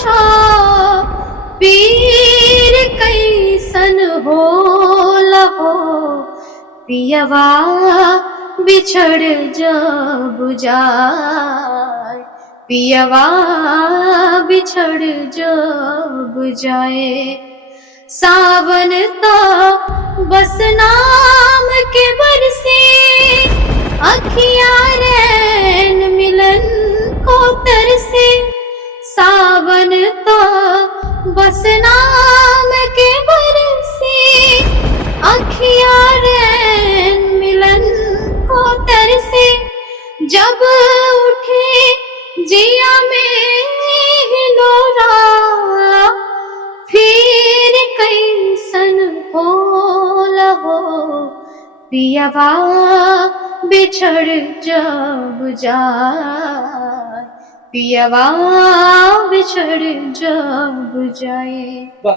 पूछो पीर कैसन होला हो, पियवा बिछड़ जब जाए, पियवा बिछड़ जब जाए। सावन तो बस नाम के बरसे, अखियाँ रैन मिलन को तरसे। सावन तो बस नाम के बरसे, अखियाँ रैन मिलन को तरसे। जब उठे जिया में हिलोरा, फिर कैसन होला हो, पियवा बिछड़ जब जाए, पियवा बिछड़ जब जाए।